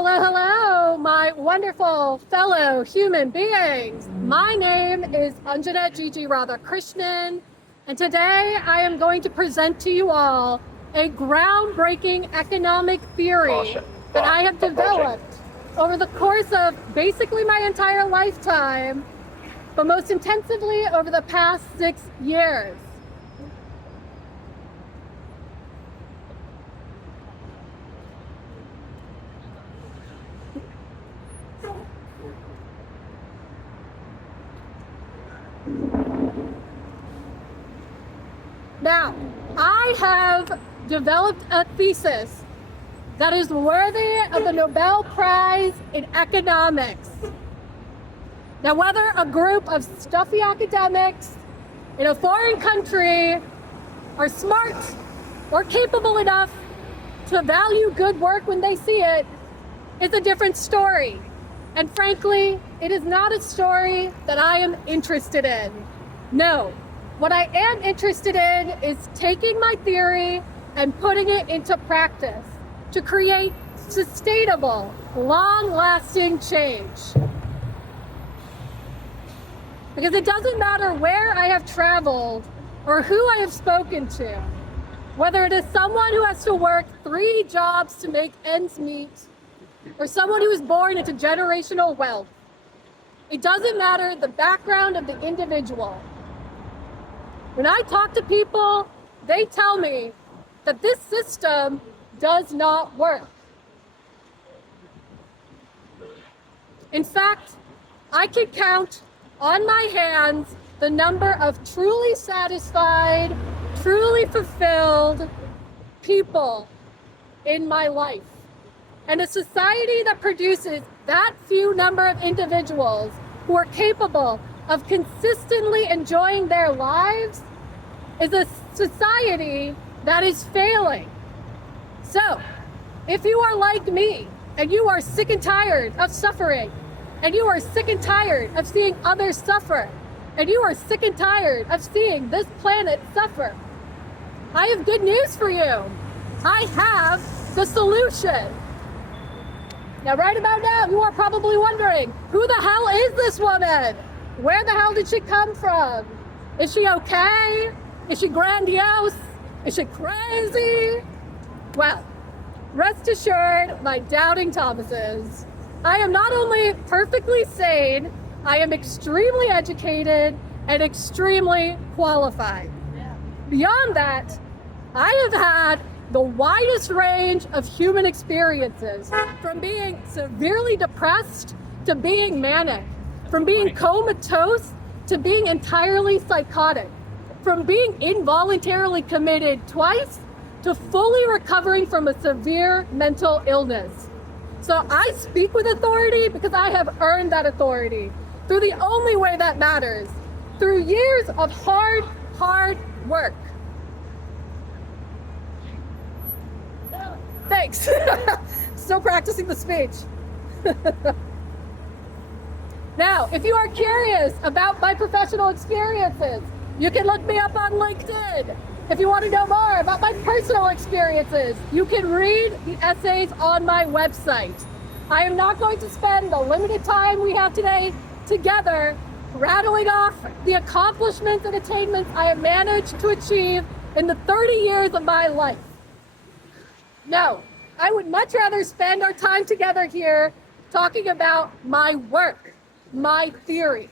Hello, hello, my wonderful fellow human beings. My name is Anjana Gigi Radhakrishnan, and today I am going to present to you all a groundbreaking economic theory that I have developed over the course of basically my entire lifetime, but most intensively over the past 6 years. Now, I have developed a thesis that is worthy of the Nobel Prize in Economics. Now, whether a group of stuffy academics in a foreign country are smart or capable enough to value good work when they see it is a different story. And frankly, it is not a story that I am interested in. No. What I am interested in is taking my theory and putting it into practice to create sustainable, long-lasting change. Because it doesn't matter where I have traveled or who I have spoken to, whether it is someone who has to work 3 jobs to make ends meet, or someone who is born into generational wealth. It doesn't matter the background of the individual. When I talk to people, they tell me that this system does not work. In fact, I can count on my hands the number of truly satisfied, truly fulfilled people in my life. And a society that produces that few number of individuals who are capable of consistently enjoying their lives is a society that is failing. So, if you are like me, and you are sick and tired of suffering, and you are sick and tired of seeing others suffer, and you are sick and tired of seeing this planet suffer, I have good news for you. I have the solution. Now, right about now, you are probably wondering, who the hell is this woman? Where the hell did she come from? Is she okay? Is she grandiose? Is she crazy? Well, rest assured, my doubting Thomases, I am not only perfectly sane, I am extremely educated and extremely qualified. Beyond that, I have had the widest range of human experiences, from being severely depressed to being manic, from being comatose to being entirely psychotic, from being involuntarily committed twice to fully recovering from a severe mental illness. So I speak with authority because I have earned that authority through the only way that matters, through years of hard work. Thanks. Still practicing the speech. Now, if you are curious about my professional experiences, you can look me up on LinkedIn. If you want to know more about my personal experiences, you can read the essays on my website. I am not going to spend the limited time we have today together rattling off the accomplishments and attainments I have managed to achieve in the 30 years of my life. No, I would much rather spend our time together here talking about my work, my theory.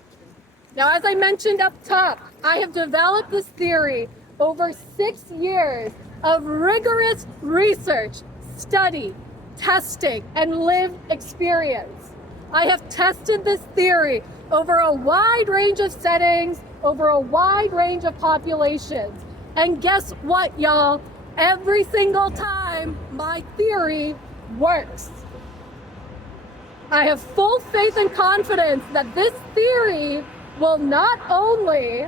Now, as I mentioned up top, I have developed this theory over 6 years of rigorous research, study, testing, and lived experience. I have tested this theory over a wide range of settings, over a wide range of populations. And guess what, y'all? Every single time, my theory works. I have full faith and confidence that this theory will not only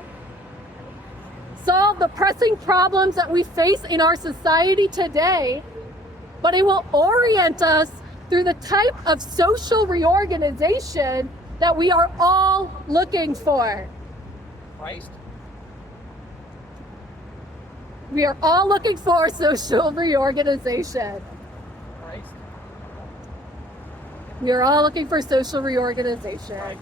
solve the pressing problems that we face in our society today, but it will orient us through the type of social reorganization that we are all looking for. Christ. We are all looking for social reorganization. Christ. We are all looking for social reorganization.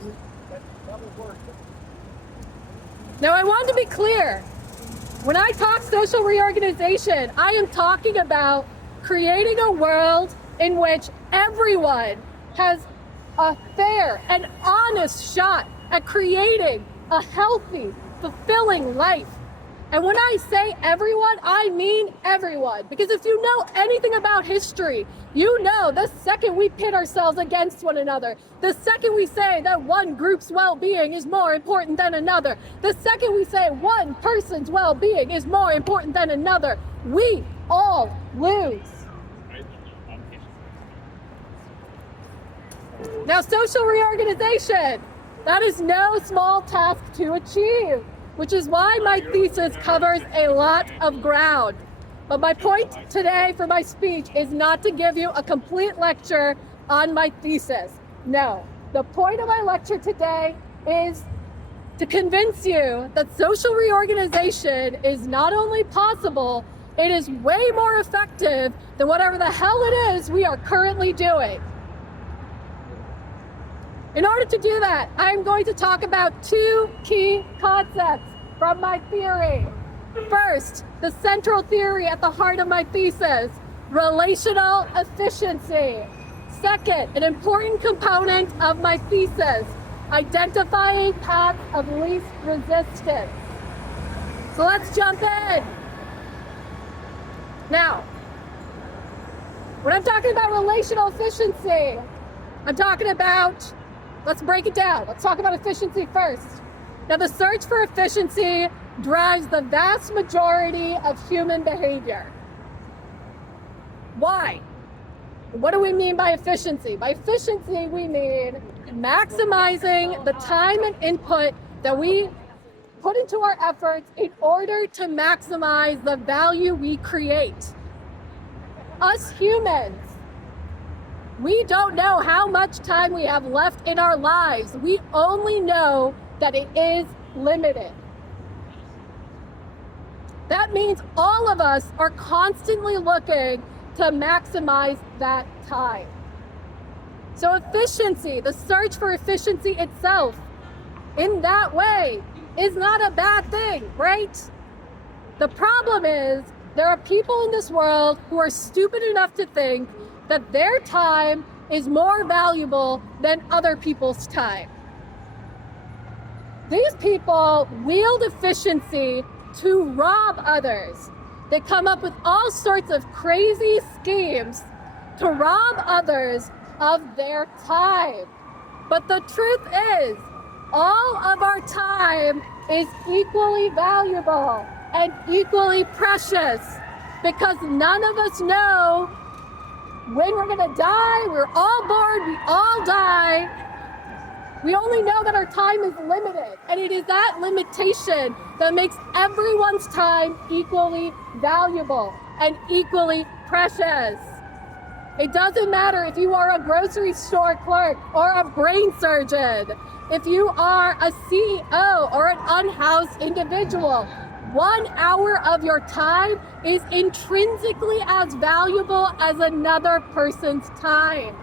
Now, I want to be clear. When I talk social reorganization, I am talking about creating a world in which everyone has a fair and honest shot at creating a healthy, fulfilling life. And when I say everyone, I mean everyone. Because if you know anything about history, you know the second we pit ourselves against one another, the second we say that one group's well-being is more important than another, the second we say one person's well-being is more important than another, we all lose. Now, social reorganization, that is no small task to achieve, which is why my thesis covers a lot of ground. But my point today for my speech is not to give you a complete lecture on my thesis. No, the point of my lecture today is to convince you that social reorganization is not only possible, it is way more effective than whatever the hell it is we are currently doing. In order to do that, I'm going to talk about two key concepts from my theory. First, the central theory at the heart of my thesis, relational efficiency. Second, an important component of my thesis, identifying paths of least resistance. So let's jump in. Now, when I'm talking about relational efficiency, I'm talking about, let's break it down. Let's talk about efficiency first. Now, the search for efficiency drives the vast majority of human behavior. Why? What do we mean by efficiency? By efficiency, we mean maximizing the time and input that we put into our efforts in order to maximize the value we create. Us humans, we don't know how much time we have left in our lives. We only know that it is limited. That means all of us are constantly looking to maximize that time. So efficiency, the search for efficiency itself, in that way, is not a bad thing, right? The problem is there are people in this world who are stupid enough to think that their time is more valuable than other people's time. These people wield efficiency to rob others. They come up with all sorts of crazy schemes to rob others of their time. But the truth is, all of our time is equally valuable and equally precious because none of us know when we're gonna die. We're all born, we all die. We only know that our time is limited, and it is that limitation that makes everyone's time equally valuable and equally precious. It doesn't matter if you are a grocery store clerk or a brain surgeon, if you are a CEO or an unhoused individual. 1 hour of your time is intrinsically as valuable as another person's time.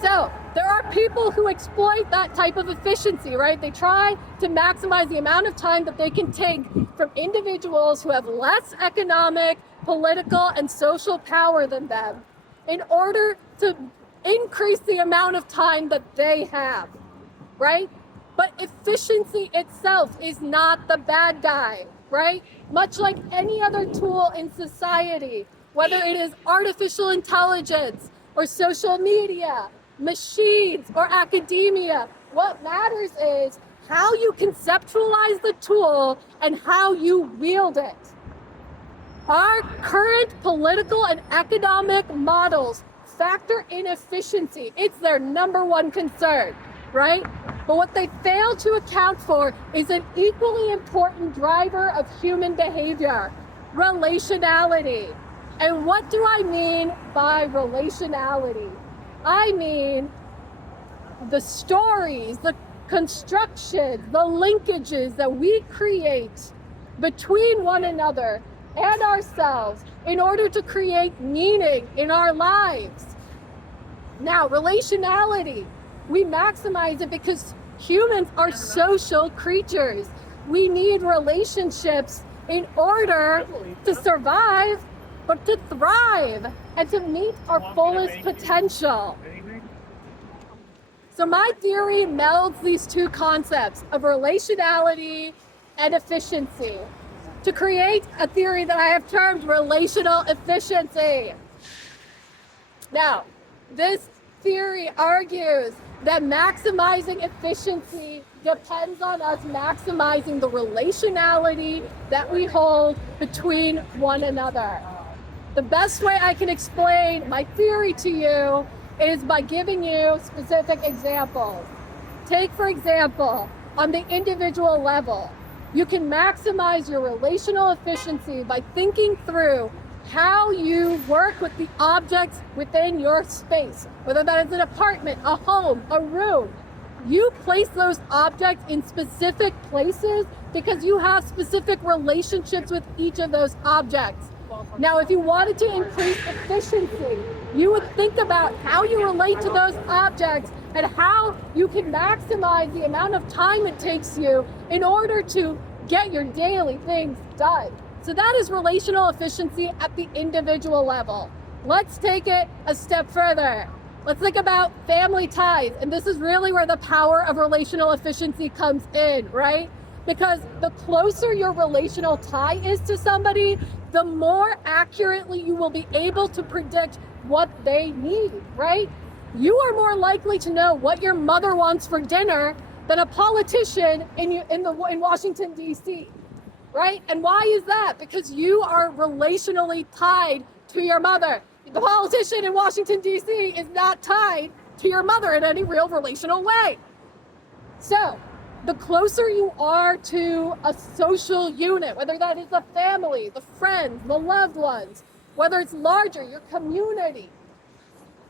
So there are people who exploit that type of efficiency, right? They try to maximize the amount of time that they can take from individuals who have less economic, political, and social power than them in order to increase the amount of time that they have, right? But efficiency itself is not the bad guy, right? Much like any other tool in society, whether it is artificial intelligence or social media, machines, or academia, what matters is how you conceptualize the tool and how you wield it. Our current political and economic models factor in efficiency. It's their number one concern, right? But what they fail to account for is an equally important driver of human behavior, relationality. And what do I mean by relationality? I mean the stories, the constructions, the linkages that we create between one another and ourselves in order to create meaning in our lives. Now, relationality, we maximize it because humans are social creatures. We need relationships in order to survive, but to thrive and to meet our fullest potential. So my theory melds these two concepts of relationality and efficiency to create a theory that I have termed relational efficiency. Now, this theory argues that maximizing efficiency depends on us maximizing the relationality that we hold between one another. The best way I can explain my theory to you is by giving you specific examples. Take, for example, on the individual level, you can maximize your relational efficiency by thinking through how you work with the objects within your space, whether that is an apartment, a home, a room. You place those objects in specific places because you have specific relationships with each of those objects. Now, if you wanted to increase efficiency, you would think about how you relate to those objects and how you can maximize the amount of time it takes you in order to get your daily things done. So that is relational efficiency at the individual level. Let's take it a step further. Let's think about family ties. And this is really where the power of relational efficiency comes in, right? Because the closer your relational tie is to somebody, the more accurately you will be able to predict what they need, right? You are more likely to know what your mother wants for dinner than a politician in Washington, D.C., right? And why is that? Because you are relationally tied to your mother. The politician in Washington, D.C. is not tied to your mother in any real relational way. So, the closer you are to a social unit, whether that is the family, the friends, the loved ones, whether it's larger, your community,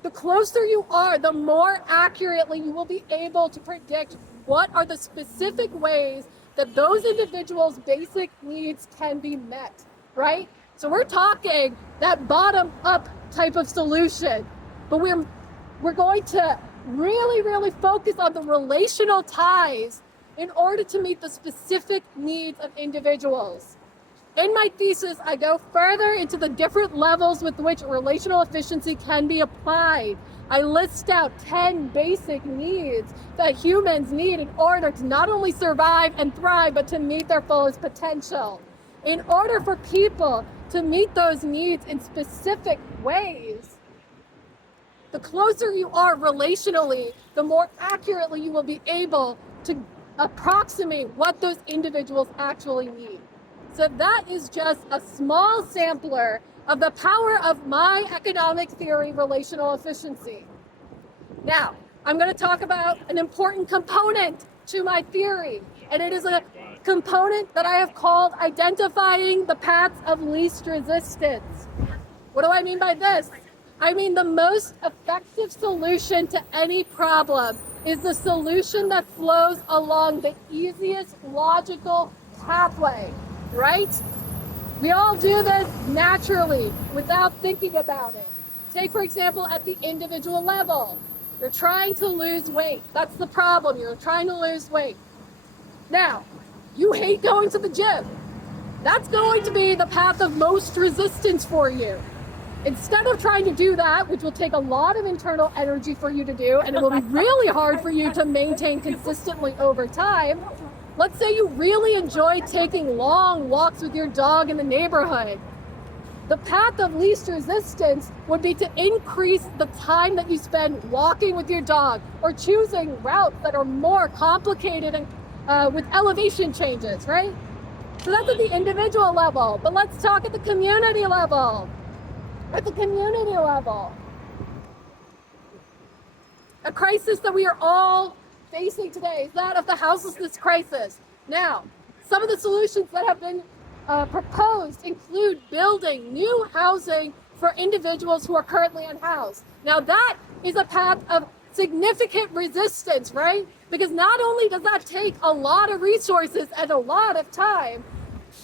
the closer you are, the more accurately you will be able to predict what are the specific ways that those individuals' basic needs can be met, right? So we're talking that bottom-up type of solution, but we're going to really focus on the relational ties in order to meet the specific needs of individuals. In my thesis, I go further into the different levels with which relational efficiency can be applied. I list out 10 basic needs that humans need in order to not only survive and thrive, but to meet their fullest potential. In order for people to meet those needs in specific ways, the closer you are relationally, the more accurately you will be able to approximate what those individuals actually need. So that is just a small sampler of the power of my economic theory, relational efficiency. Now, I'm going to talk about an important component to my theory, and it is a component that I have called identifying the paths of least resistance. What do I mean by this? I mean the most effective solution to any problem is the solution that flows along the easiest logical pathway, right? We all do this naturally without thinking about it. Take, for example, at the individual level. You're trying to lose weight. That's the problem. You're trying to lose weight. Now, you hate going to the gym. That's going to be the path of most resistance for you. Instead of trying to do that, which will take a lot of internal energy for you to do, and it will be really hard for you to maintain consistently over time, let's say you really enjoy taking long walks with your dog in the neighborhood. The path of least resistance would be to increase the time that you spend walking with your dog or choosing routes that are more complicated and with elevation changes, right? So that's at the individual level, but let's talk at the community level. At the community level, a crisis that we are all facing today is that of the houselessness crisis. Now, some of the solutions that have been proposed include building new housing for individuals who are currently unhoused. Now, that is a path of significant resistance, right? Because not only does that take a lot of resources and a lot of time,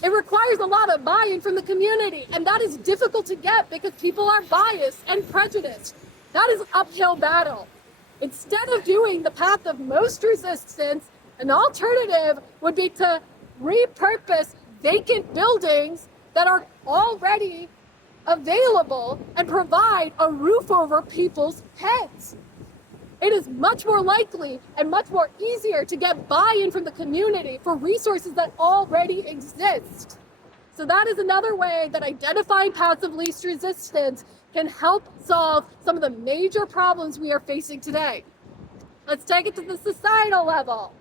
it requires a lot of buy-in from the community, and that is difficult to get because people are biased and prejudiced. That is an uphill battle. Instead of doing the path of most resistance, an alternative would be to repurpose vacant buildings that are already available and provide a roof over people's heads. It is much more likely and much more easier to get buy-in from the community for resources that already exist. So that is another way that identifying paths of least resistance can help solve some of the major problems we are facing today. Let's take it to the societal level.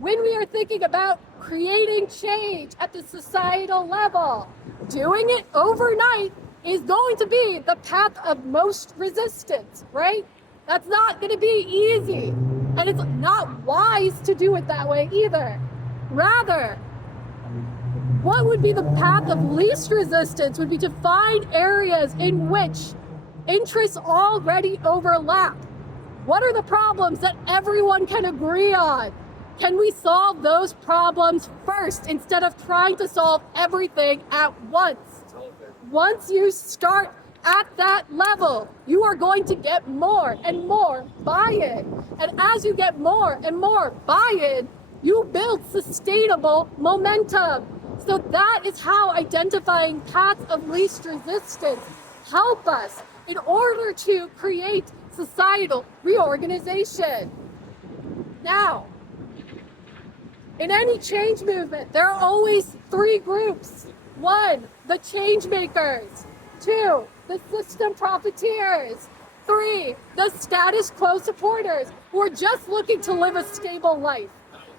When we are thinking about creating change at the societal level, doing it overnight is going to be the path of most resistance, right? That's not going to be easy, and it's not wise to do it that way either. Rather, what would be the path of least resistance would be to find areas in which interests already overlap. What are the problems that everyone can agree on? Can we solve those problems first instead of trying to solve everything at once? Once you start at that level, you are going to get more and more buy-in. And as you get more and more buy-in, you build sustainable momentum. So that is how identifying paths of least resistance help us in order to create societal reorganization. Now, in any change movement, there are always three groups. 1, the change makers. 2, the system profiteers. 3, the status quo supporters who are just looking to live a stable life.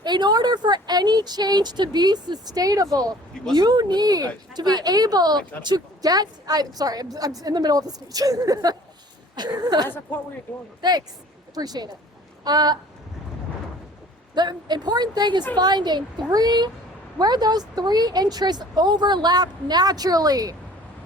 In order for any change to be sustainable, you need to be able to get, I'm in the middle of the speech. I support what you're doing. Thanks, appreciate it. The important thing is finding where those three interests overlap naturally.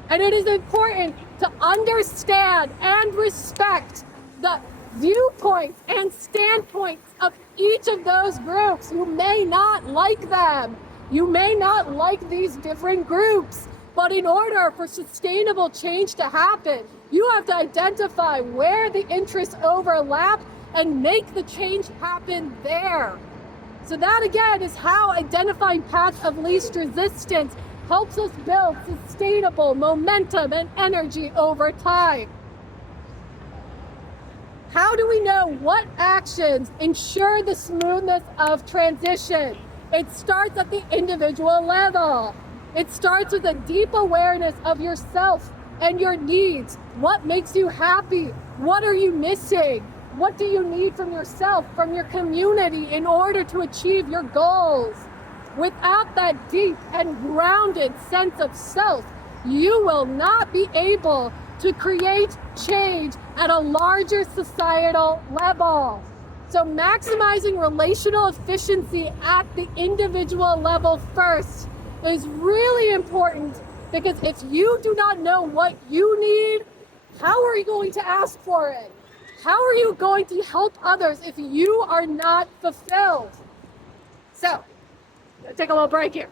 And it is important to understand and respect the viewpoints and standpoints of each of those groups. You may not like them. You may not like these different groups. But in order for sustainable change to happen, you have to identify where the interests overlap and make the change happen there. So that again is how identifying paths of least resistance helps us build sustainable momentum and energy over time. How do we know what actions ensure the smoothness of transition? It starts at the individual level. It starts with a deep awareness of yourself and your needs. What makes you happy? What are you missing? What do you need from yourself, from your community in order to achieve your goals? Without that deep and grounded sense of self, you will not be able to create change at a larger societal level. So maximizing relational efficiency at the individual level first is really important, because if you do not know what you need, how are you going to ask for it? How are you going to help others if you are not fulfilled? So, take a little break here.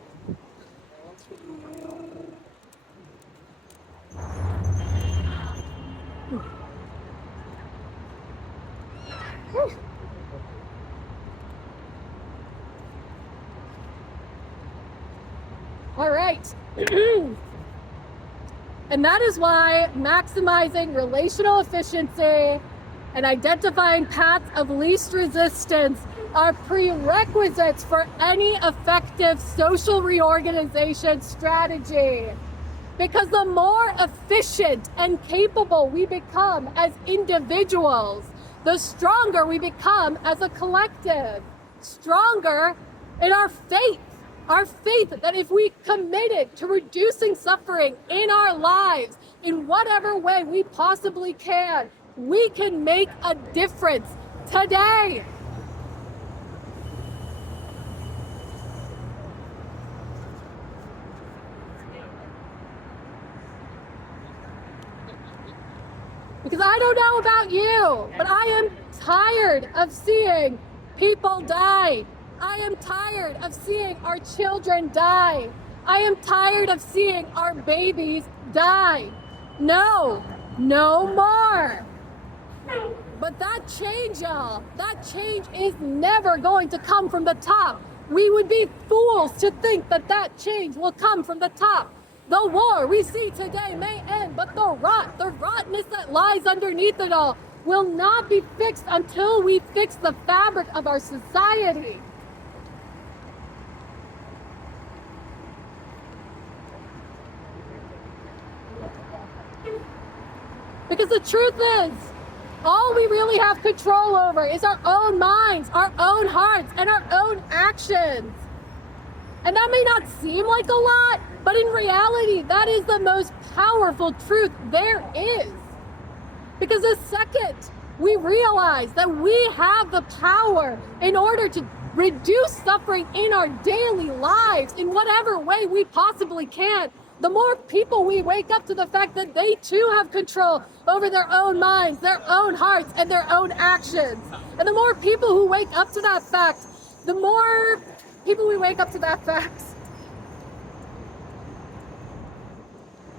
All right. And that is why maximizing relational efficiency and identifying paths of least resistance are prerequisites for any effective social reorganization strategy. Because the more efficient and capable we become as individuals, the stronger we become as a collective. Stronger in our faith that if we committed to reducing suffering in our lives in whatever way we possibly can, we can make a difference today. Because I don't know about you, but I am tired of seeing people die. I am tired of seeing our children die. I am tired of seeing our babies die. No, No more. But that change, y'all, that change is never going to come from the top. We would be fools to think that that change will come from the top. The war we see today may end, but the rottenness that lies underneath it all will not be fixed until we fix the fabric of our society. Because the truth is, all we really have control over is our own minds, our own hearts, and our own actions. And that may not seem like a lot, but in reality, that is the most powerful truth there is. Because the second we realize that we have the power in order to reduce suffering in our daily lives in whatever way we possibly can, the more people we wake up to the fact that they too have control over their own minds, their own hearts, and their own actions. And the more people who wake up to that fact, the more people we wake up to that fact,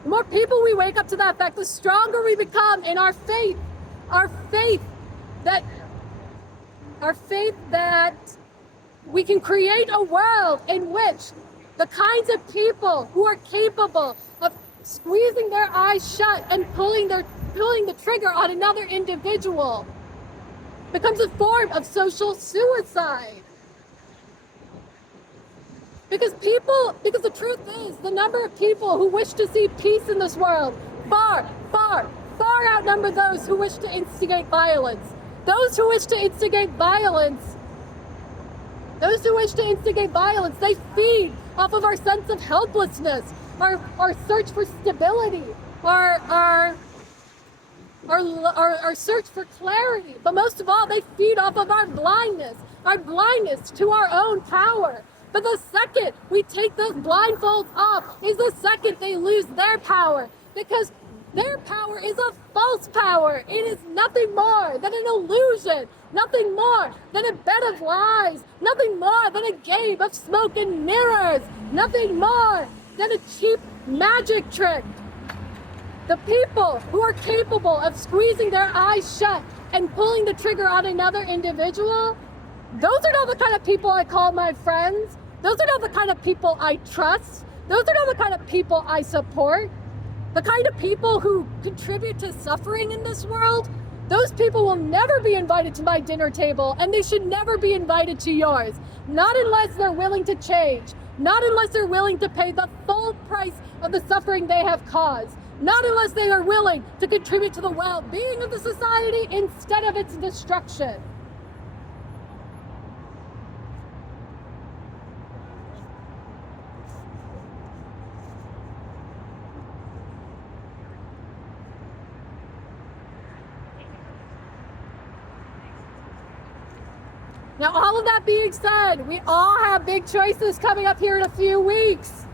the more people we wake up to that fact, the stronger we become in our faith that we can create a world in which the kinds of people who are capable of squeezing their eyes shut and pulling the trigger on another individual becomes a form of social suicide. Because the truth is, the number of people who wish to see peace in this world far outnumber those who wish to instigate violence. Those who wish to instigate violence, they feed off of our sense of helplessness, our search for stability, our search for clarity. But most of all, they feed off of our blindness to our own power. But the second we take those blindfolds off is the second they lose their power, because their power is a false power. It is nothing more than an illusion, nothing more than a bed of lies, nothing more than a game of smoke and mirrors, nothing more than a cheap magic trick. The people who are capable of squeezing their eyes shut and pulling the trigger on another individual, those are not the kind of people I call my friends. Those are not the kind of people I trust. Those are not the kind of people I support. The kind of people who contribute to suffering in this world, those people will never be invited to my dinner table, and they should never be invited to yours. Not unless they're willing to change. Not unless they're willing to pay the full price of the suffering they have caused. Not unless they are willing to contribute to the well-being of the society instead of its destruction. Now, all of that being said, we all have big choices coming up here in a few weeks.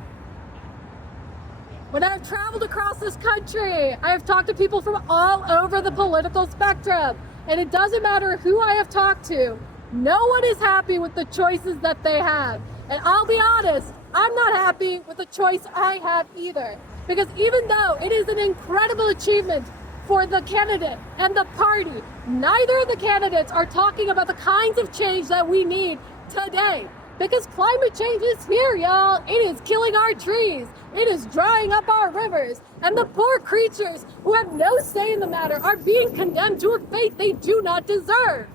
When I've traveled across this country, I have talked to people from all over the political spectrum, and it doesn't matter who I have talked to, no one is happy with the choices that they have. And I'll be honest, I'm not happy with the choice I have either. Because even though it is an incredible achievement for the candidate and the party, neither of the candidates are talking about the kinds of change that we need today. Because climate change is here, y'all. It is killing our trees. It is drying up our rivers. And the poor creatures who have no say in the matter are being condemned to a fate they do not deserve.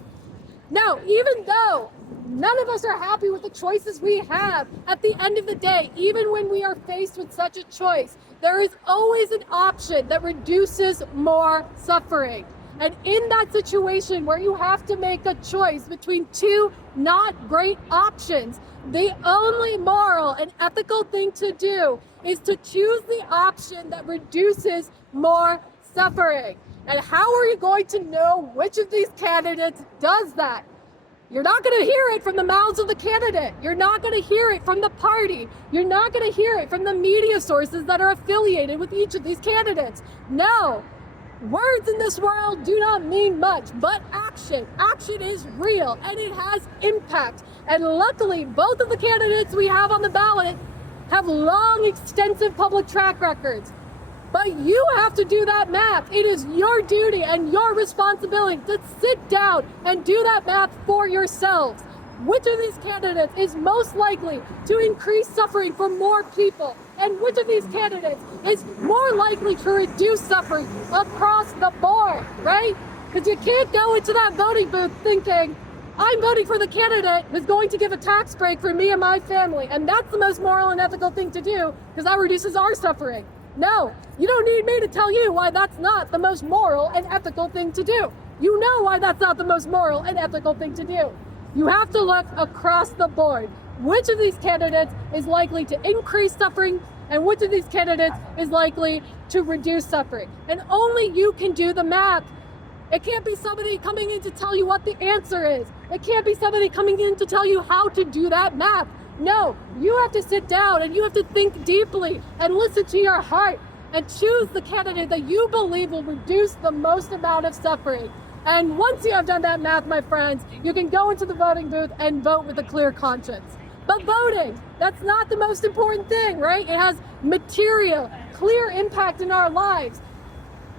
Now, even though none of us are happy with the choices we have, at the end of the day, even when we are faced with such a choice, there is always an option that reduces more suffering. And in that situation where you have to make a choice between two not great options, the only moral and ethical thing to do is to choose the option that reduces more suffering. And how are you going to know which of these candidates does that? You're not going to hear it from the mouths of the candidate. You're not going to hear it from the party. You're not going to hear it from the media sources that are affiliated with each of these candidates. No. Words in this world do not mean much, but action. Action is real, and it has impact. And luckily, both of the candidates we have on the ballot have long, extensive public track records. But you have to do that math. It is your duty and your responsibility to sit down and do that math for yourselves. Which of these candidates is most likely to increase suffering for more people? And which of these candidates is more likely to reduce suffering across the board, right? Because you can't go into that voting booth thinking, I'm voting for the candidate who's going to give a tax break for me and my family, and that's the most moral and ethical thing to do because that reduces our suffering. No, you don't need me to tell you why that's not the most moral and ethical thing to do. You know why that's not the most moral and ethical thing to do. You have to look across the board. Which of these candidates is likely to increase suffering and which of these candidates is likely to reduce suffering? And only you can do the math. It can't be somebody coming in to tell you what the answer is. It can't be somebody coming in to tell you how to do that math. No, you have to sit down and you have to think deeply and listen to your heart and choose the candidate that you believe will reduce the most amount of suffering. And once you have done that math, my friends, you can go into the voting booth and vote with a clear conscience. But voting, that's not the most important thing, right? It has material, clear impact in our lives.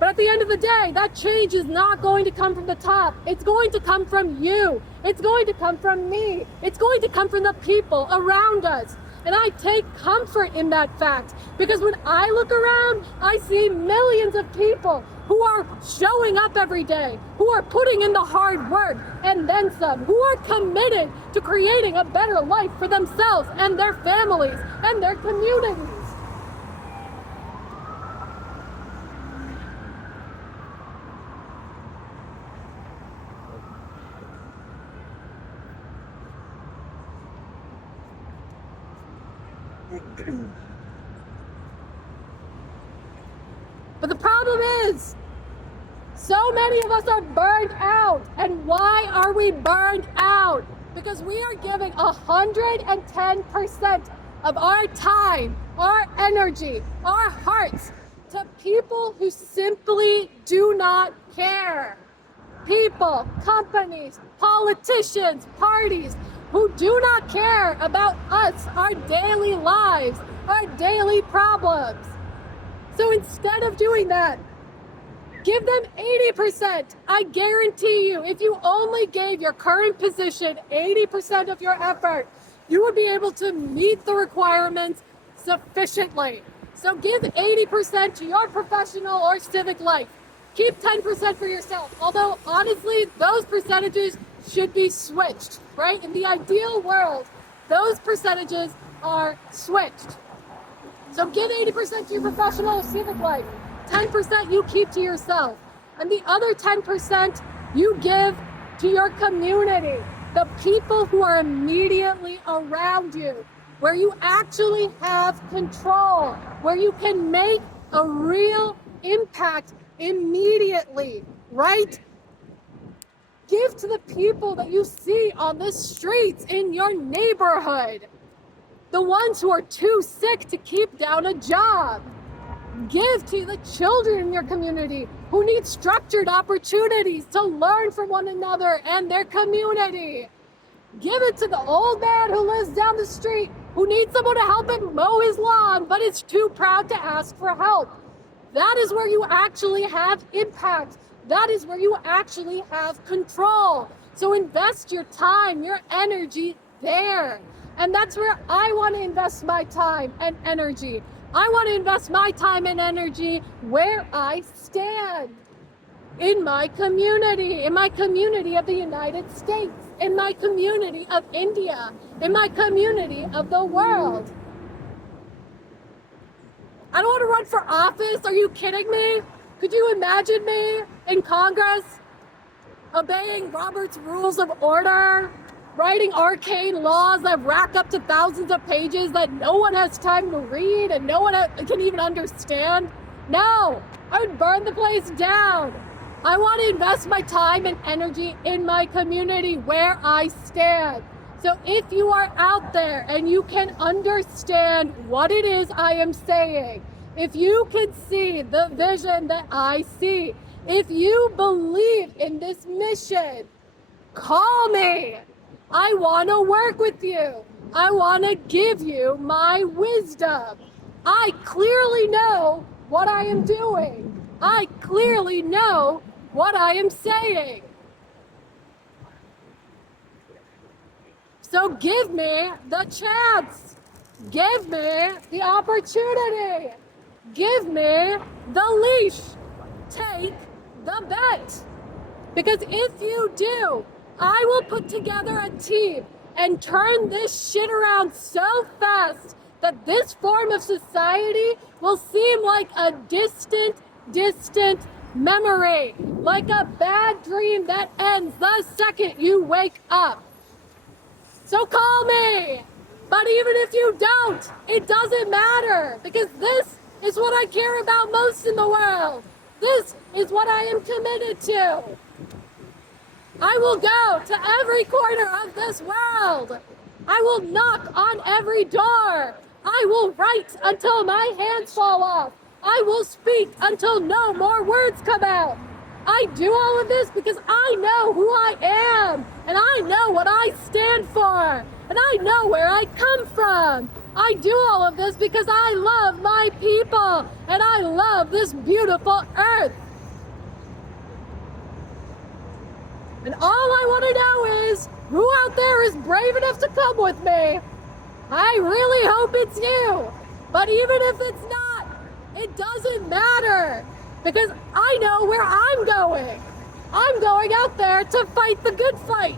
But at the end of the day, that change is not going to come from the top. It's going to come from you. It's going to come from me. It's going to come from the people around us. And I take comfort in that fact because when I look around, I see millions of people who are showing up every day, who are putting in the hard work and then some, who are committed to creating a better life for themselves and their families and their communities. But the problem is, so many of us are burned out. And why are we burned out? Because we are giving 110% of our time, our energy, our hearts to people who simply do not care. People, companies, politicians, parties who do not care about us, our daily lives, our daily problems. So instead of doing that, give them 80%. I guarantee you, if you only gave your current position 80% of your effort, you would be able to meet the requirements sufficiently. So give 80% to your professional or civic life. Keep 10% for yourself. Although, honestly, those percentages should be switched, right? In the ideal world, those percentages are switched. So give 80% to your professional or civic life. 10% you keep to yourself. And the other 10% you give to your community, the people who are immediately around you, where you actually have control, where you can make a real impact immediately, right? Give to the people that you see on the streets in your neighborhood, the ones who are too sick to keep down a job. Give to the children in your community who need structured opportunities to learn from one another and their community. Give it to the old man who lives down the street who needs someone to help him mow his lawn but is too proud to ask for help. That is where you actually have impact. That is where you actually have control. So invest your time, your energy there. And that's where I want to invest my time and energy. I want to invest my time and energy where I stand. In my community of the United States, in my community of India, in my community of the world. I don't want to run for office. Are you kidding me? Could you imagine me in Congress obeying Robert's Rules of Order, writing arcane laws that rack up to thousands of pages that no one has time to read and no one can even understand? No, I would burn the place down. I want to invest my time and energy in my community where I stand. So if you are out there and you can understand what it is I am saying, if you can see the vision that I see, if you believe in this mission, call me. I want to work with you. I want to give you my wisdom. I clearly know what I am doing. I clearly know what I am saying. So give me the chance. Give me the opportunity. Give me the leash. Take the bet. Because if you do, I will put together a team and turn this shit around so fast that this form of society will seem like a distant memory, like a bad dream that ends the second you wake up. So call me. But even if you don't, it doesn't matter, because this is what I care about most in the world. This is what I am committed to. I will go to every corner of this world. I will knock on every door. I will write until my hands fall off. I will speak until no more words come out. I do all of this because I know who I am, and I know what I stand for, and I know where I come from. I do all of this because I love my people, and I love this beautiful earth. And all I want to know is who out there is brave enough to come with me. I really hope it's you. But even if it's not, it doesn't matter, because I know where I'm going. I'm going out there to fight the good fight.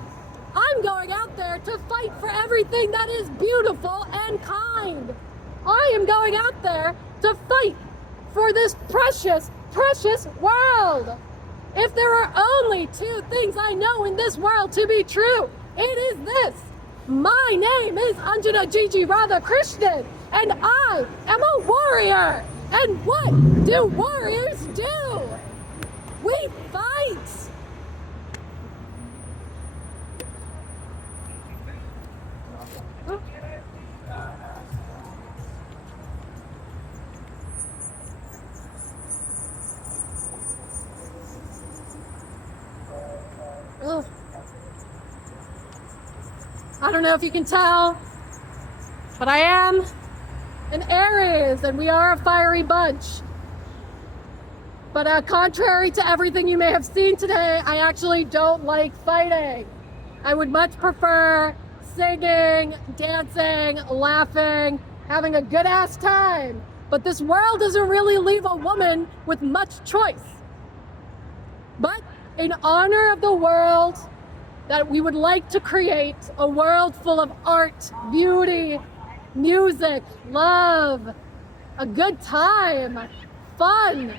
I'm going out there to fight for everything that is beautiful and kind. I am going out there to fight for this precious, precious world. If there are only two things I know in this world to be true, it is this. My name is Anjana Gigi Radhakrishnan, and I am a warrior. And what do warriors do? We fight. Ugh. I don't know if you can tell, but I am an Aries, and we are a fiery bunch. But contrary to everything you may have seen today, I actually don't like fighting. I would much prefer singing, dancing, laughing, having a good ass time. But this world doesn't really leave a woman with much choice. But in honor of the world that we would like to create, a world full of art, beauty, music, love, a good time, fun,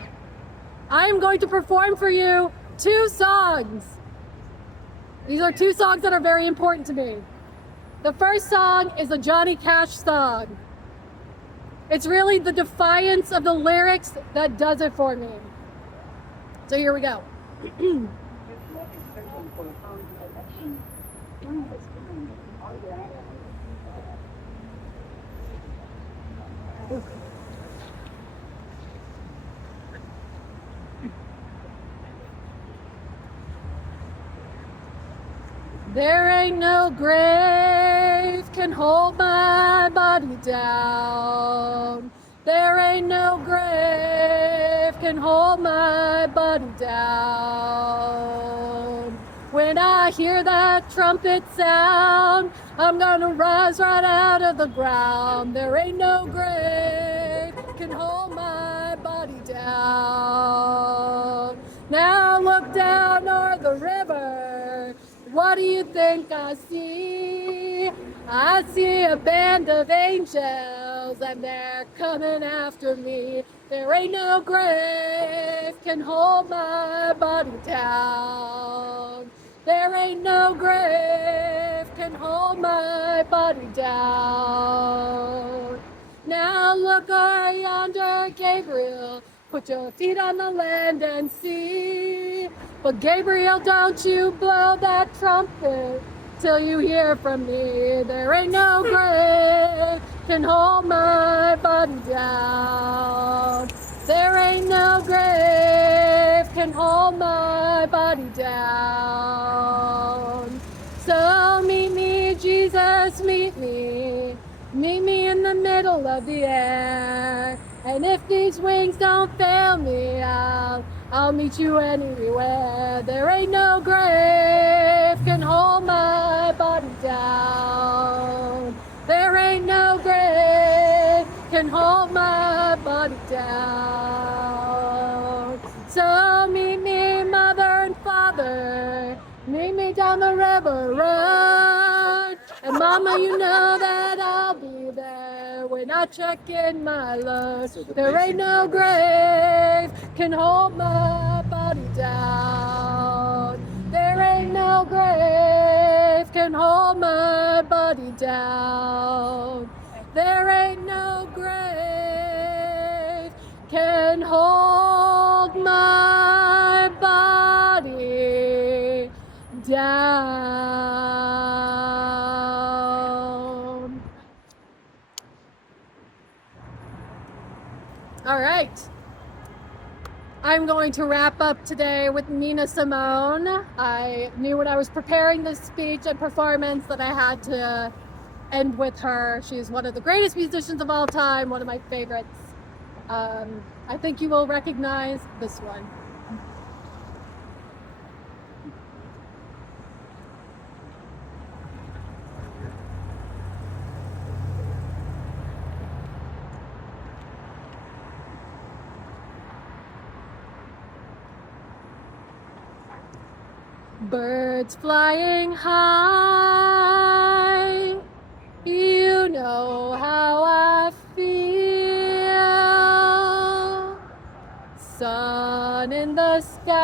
I am going to perform for you 2 songs. These are 2 songs that are very important to me. The first song is a Johnny Cash song. It's really the defiance of the lyrics that does it for me. So here we go. There ain't no grave can hold my body down. There ain't no grave can hold my body down. When I hear that trumpet sound, I'm gonna rise right out of the ground. There ain't no grave can hold my body down. Now look down o'er the river. What do you think I see? I see a band of angels, and they're coming after me. There ain't no grave can hold my body down. There ain't no grave can hold my body down. Now look o'er yonder, Gabriel. Put your feet on the land and see. But Gabriel, don't you blow that trumpet till you hear from me. There ain't no grave can hold my body down. There ain't no grave can hold my body down. So meet me, Jesus, meet me. Meet me in the middle of the air. And if these wings don't fail me, I'll meet you anywhere. There ain't no grave can hold my body down. There ain't no grave can hold my body down. So meet me, mother and father. Meet me down the river road. And mama, you know that I'll be there when I check in my load. There ain't no grave can hold my body down. There ain't no grave can hold my body down. There ain't no grave can hold my body down. All right. I'm going to wrap up today with Nina Simone. I knew when I was preparing this speech and performance that I had to end with her. She's one of the greatest musicians of all time, one of my favorites. I think you will recognize this one. Birds flying high, you know how I feel. Sun in the sky,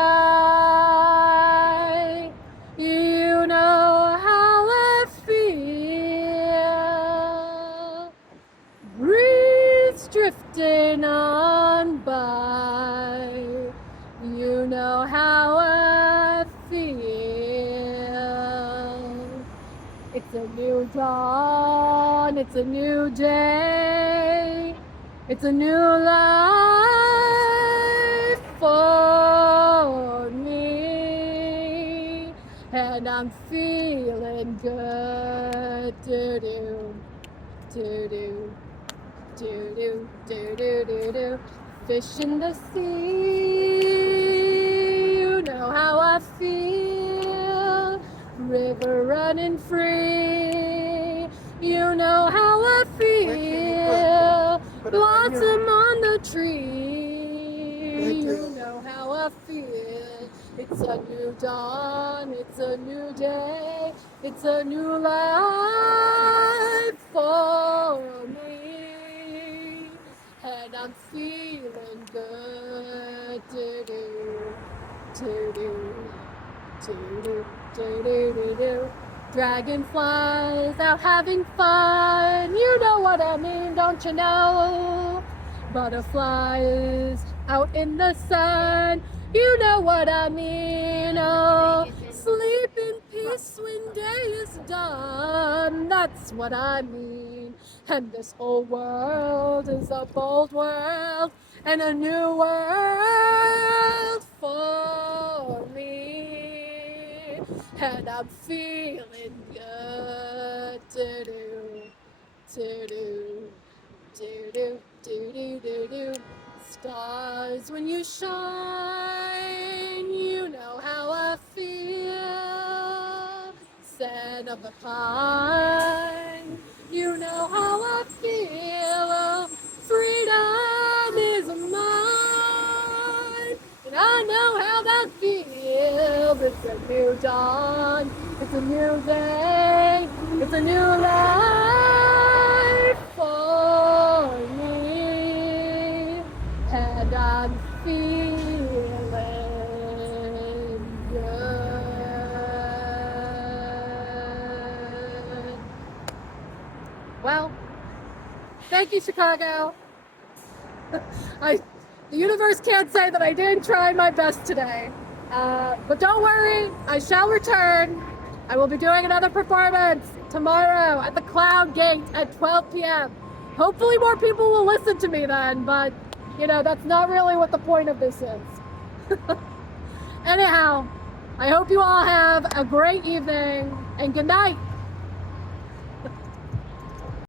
you know how I feel. Breeze drifting on by, you know how I feel. It's a new dawn, it's a new day, it's a new life for me, and I'm feeling good. Do-do, do-do, do-do, do-do, do-do. Fish in the sea, you know how I feel. River running free, you know how I feel. Blossom on the tree, you know how I feel. It's a new dawn, it's a new day, it's a new life for me, and I'm feeling good. Do-do, do-do, do-do, do-do-do-do. Dragonflies out having fun, you know what I mean, don't you know? Butterflies out in the sun, you know what I mean. Oh, sleep in peace when day is done, that's what I mean. And this whole world is a bold world and a new world for me, and I'm feeling good. Do-do, do-do, do-do, do-do, do-do. Stars when you shine, you know how I feel. Scent of the pine, you know how I feel. Oh, freedom is mine, and I know how that feels. It's a new dawn, it's a new day, it's a new life for me, and I'm feeling good. Well, thank you, Chicago. The universe can't say that I didn't try my best today. But don't worry, I shall return. I will be doing another performance tomorrow at the Cloud Gate at 12 p.m. Hopefully more people will listen to me then, but you know, that's not really what the point of this is. Anyhow, I hope you all have a great evening and good night.